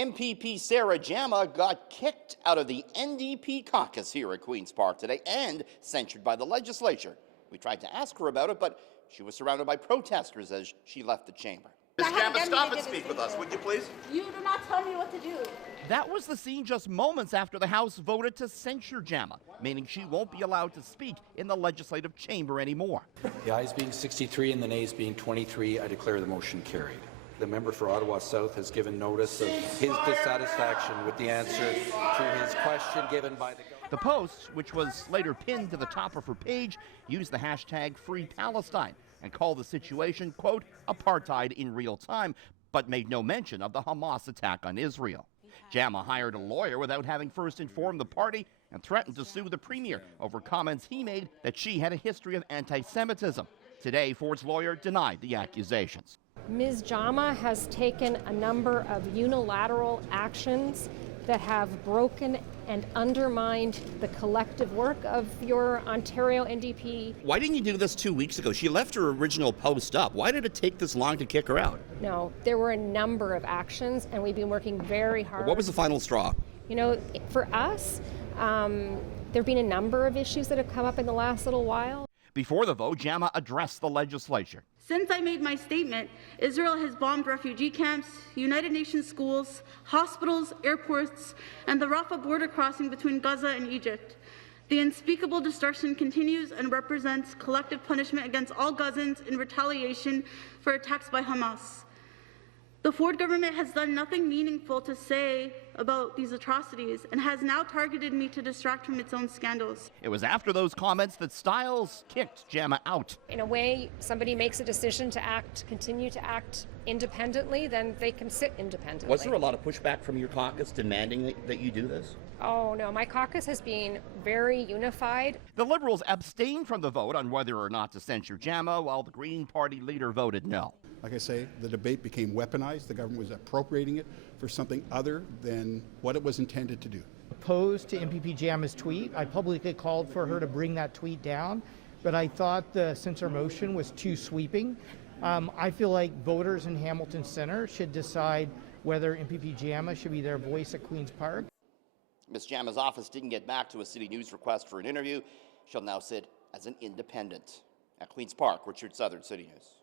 MPP Sarah Jama got kicked out of the NDP caucus here at Queen's Park today and censured by the legislature. We tried to ask her about it, but she was surrounded by protesters as she left the chamber. Ms. Jama, stop and speak with us, would you please? You do not tell me what to do. That was the scene just moments after the House voted to censure Jama, meaning she won't be allowed to speak in the legislative chamber anymore. The ayes being 63 and the nays being 23, I declare the motion carried. The member for Ottawa South has given notice of his dissatisfaction with the answer to his question given by the government. The post, which was later pinned to the top of her page, used the hashtag Free Palestine and called the situation, quote, apartheid in real time, but made no mention of the Hamas attack on Israel. Jama hired a lawyer without having first informed the party and threatened to sue the premier over comments he made that she had a history of anti-Semitism. Today, Ford's lawyer denied the accusations. Ms. Jama has taken a number of unilateral actions that have broken and undermined the collective work of your Ontario NDP. Why didn't you do this 2 weeks ago? She left her original post up. Why did it take this long to kick her out? No, there were a number of actions, and we've been working very hard. What was the final straw? You know, for us, there have been a number of issues that have come up in the last little while. Before the vote, Jama addressed the legislature. Since I made my statement, Israel has bombed refugee camps, United Nations schools, hospitals, airports, and the Rafah border crossing between Gaza and Egypt. The unspeakable destruction continues and represents collective punishment against all Gazans in retaliation for attacks by Hamas. The Ford government has done nothing meaningful to say about these atrocities and has now targeted me to distract from its own scandals. It was after those comments that Stiles kicked Jama out. In a way, somebody makes a decision to continue to act independently, then they can sit independently. Was there a lot of pushback from your caucus demanding that you do this? Oh, no. My caucus has been very unified. The Liberals abstained from the vote on whether or not to censure Jama, while the Green Party leader voted no. Like I say, the debate became weaponized. The government was appropriating it for something other than what it was intended to do. Opposed to MPP Jama's tweet. I publicly called for her to bring that tweet down, but I thought the censure motion was too sweeping. I feel like voters in Hamilton Centre should decide whether MPP Jama should be their voice at Queen's Park. Ms. Jama's office didn't get back to a CityNews request for an interview. She'll now sit as an independent. At Queen's Park, Richard Southern, CityNews.